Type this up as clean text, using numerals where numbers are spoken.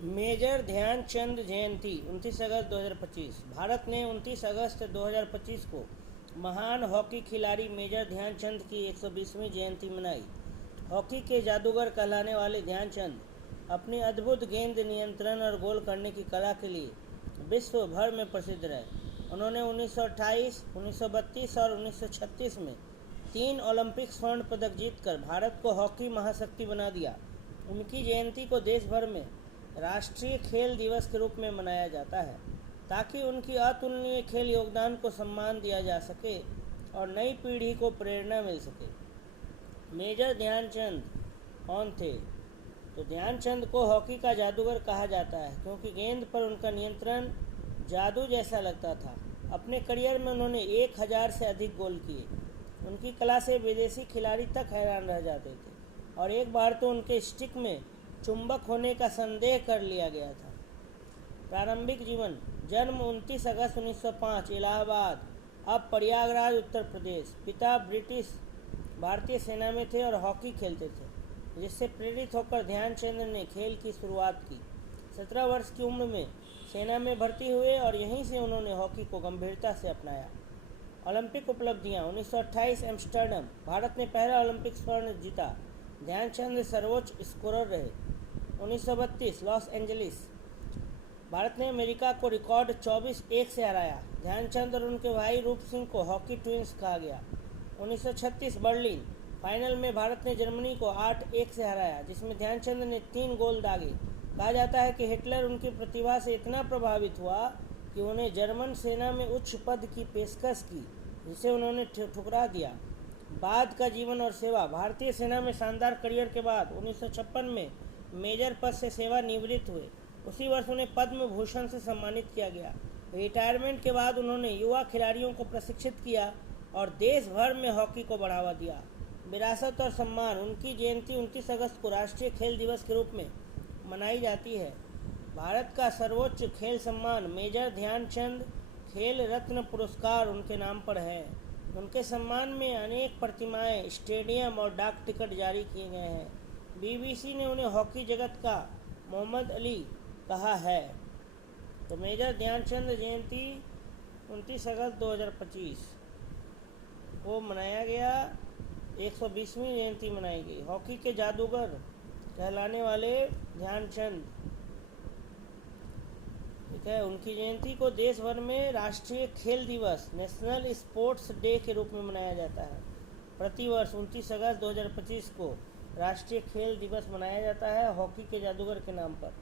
Major Dhyanchand जयंती 29 अगस्त 2025। भारत ने 29 अगस्त 2025 को महान हॉकी खिलाड़ी मेजर ध्यानचंद की 120वीं जयंती मनाई। हॉकी के जादूगर कहलाने वाले ध्यानचंद अपनी अद्भुत गेंद नियंत्रण और गोल करने की कला के लिए विश्व भर में प्रसिद्ध रहे। उन्होंने 1928, 1932 और 1936 में 3 ओलंपिक स्वर्ण पदक जीतकर भारत को हॉकी महाशक्ति बना दिया। उनकी जयंती को देश भर में राष्ट्रीय खेल दिवस के रूप में मनाया जाता है ताकि उनकी अतुलनीय खेल योगदान को सम्मान दिया जा सके और नई पीढ़ी को प्रेरणा मिल सके। मेजर ध्यानचंद कौन थे? तो ध्यानचंद को हॉकी का जादूगर कहा जाता है क्योंकि गेंद पर उनका नियंत्रण जादू जैसा लगता था। अपने करियर में उन्होंने 1000 से अधिक गोल किए। उनकी कला से विदेशी खिलाड़ी तक हैरान रह जाते थे और एक बार तो उनके स्टिक में चुंबक होने का संदेह कर लिया गया था। प्रारंभिक जीवन: जन्म 29 अगस्त 1905, इलाहाबाद, अब प्रयागराज, उत्तर प्रदेश। पिता ब्रिटिश भारतीय सेना में थे और हॉकी खेलते थे, जिससे प्रेरित होकर ध्यानचंद ने खेल की शुरुआत की। 17 वर्ष की उम्र में सेना में भर्ती हुए और यहीं से उन्होंने हॉकी को गंभीरता से अपनाया। ओलंपिक उपलब्धियां: 1928 एम्स्टर्डम, भारत ने पहला ओलंपिक स्वर्ण जीता। ध्यानचंद सर्वोच्च स्कोरर रहे। 1932 लॉस एंजलिस, भारत ने अमेरिका को रिकॉर्ड 24-1 से हराया। ध्यानचंद और उनके भाई रूप सिंह को हॉकी ट्विंस कहा गया। 1936 बर्लिन, फाइनल में भारत ने जर्मनी को 8-1 से हराया, जिसमें ध्यानचंद ने 3 गोल दागे। कहा जाता है कि हिटलर उनकी प्रतिभा से इतना प्रभावित हुआ कि उन्हें जर्मन सेना में उच्च पद की पेशकश की, जिसे उन्होंने ठुकरा दिया। बाद का जीवन और सेवा: भारतीय सेना में शानदार करियर के बाद 1956 में मेजर पद से सेवानिवृत्त हुए। उसी वर्ष उन्हें पद्म भूषण से सम्मानित किया गया। रिटायरमेंट के बाद उन्होंने युवा खिलाड़ियों को प्रशिक्षित किया और देश भर में हॉकी को बढ़ावा दिया। विरासत और सम्मान: उनकी जयंती 29 अगस्त को राष्ट्रीय खेल दिवस के रूप में मनाई जाती है। भारत का सर्वोच्च खेल सम्मान मेजर ध्यानचंद खेल रत्न पुरस्कार उनके नाम पर है। उनके सम्मान में अनेक प्रतिमाएं, स्टेडियम और डाक टिकट जारी किए गए हैं। बीबीसी ने उन्हें हॉकी जगत का मोहम्मद अली कहा है। तो मेजर ध्यानचंद जयंती 29 अगस्त 2025 को मनाया गया। 120वीं जयंती मनाई गई। हॉकी के जादूगर कहलाने वाले ध्यानचंद, ठीक है, उनकी जयंती को देश भर में राष्ट्रीय खेल दिवस, नेशनल स्पोर्ट्स डे के रूप में मनाया जाता है। प्रतिवर्ष 29 अगस्त 2025 को राष्ट्रीय खेल दिवस मनाया जाता है हॉकी के जादूगर के नाम पर।